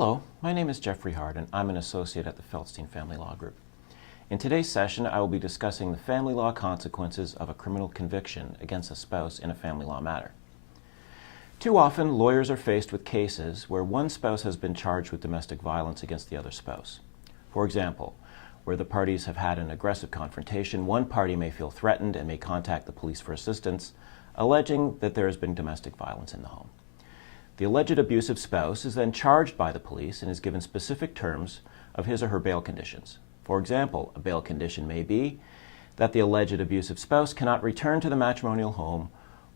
Hello, my name is Jeffrey Hart and I'm an associate at the Feldstein Family Law Group. In today's session, I will be discussing the family law consequences of a criminal conviction against a spouse in a family law matter. Too often, lawyers are faced with cases where one spouse has been charged with domestic violence against the other spouse. For example, where the parties have had an aggressive confrontation, one party may feel threatened and may contact the police for assistance, alleging that there has been domestic violence in the home. The alleged abusive spouse is then charged by the police and is given specific terms of his or her bail conditions. For example, a bail condition may be that the alleged abusive spouse cannot return to the matrimonial home,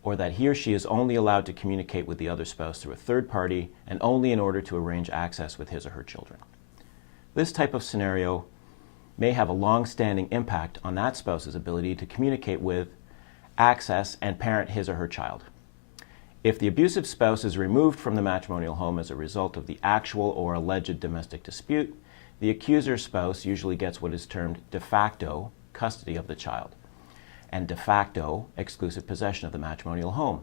or that he or she is only allowed to communicate with the other spouse through a third party and only in order to arrange access with his or her children. This type of scenario may have a long-standing impact on that spouse's ability to communicate with, access, and parent his or her child. If the abusive spouse is removed from the matrimonial home as a result of the actual or alleged domestic dispute, the accuser's spouse usually gets what is termed de facto custody of the child and de facto exclusive possession of the matrimonial home,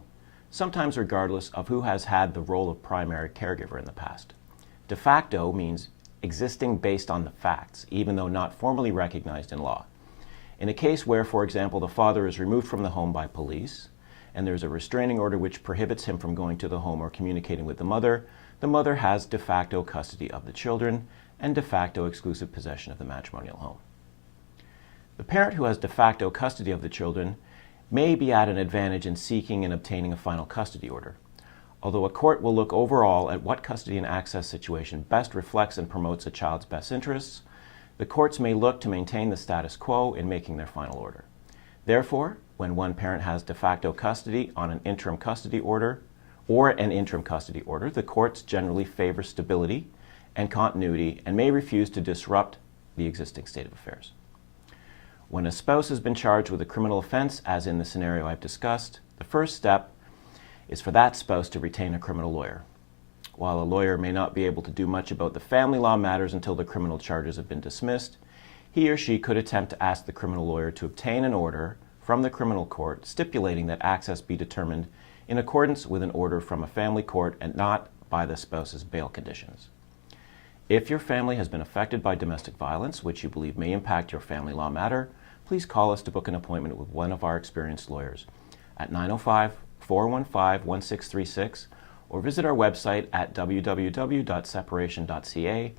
sometimes regardless of who has had the role of primary caregiver in the past. De facto means existing based on the facts, even though not formally recognized in law. In a case where, for example, the father is removed from the home by police, and there's a restraining order which prohibits him from going to the home or communicating with the mother has de facto custody of the children and de facto exclusive possession of the matrimonial home. The parent who has de facto custody of the children may be at an advantage in seeking and obtaining a final custody order. Although a court will look overall at what custody and access situation best reflects and promotes a child's best interests, the courts may look to maintain the status quo in making their final order. Therefore, when one parent has de facto custody on an interim custody order or an interim custody order, the courts generally favor stability and continuity and may refuse to disrupt the existing state of affairs. When a spouse has been charged with a criminal offense, as in the scenario I've discussed, the first step is for that spouse to retain a criminal lawyer. While a lawyer may not be able to do much about the family law matters until the criminal charges have been dismissed, he or she could attempt to ask the criminal lawyer to obtain an order from the criminal court stipulating that access be determined in accordance with an order from a family court and not by the spouse's bail conditions. If your family has been affected by domestic violence, which you believe may impact your family law matter, please call us to book an appointment with one of our experienced lawyers at 905-415-1636 or visit our website at www.separation.ca.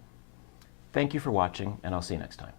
Thank you for watching, and I'll see you next time.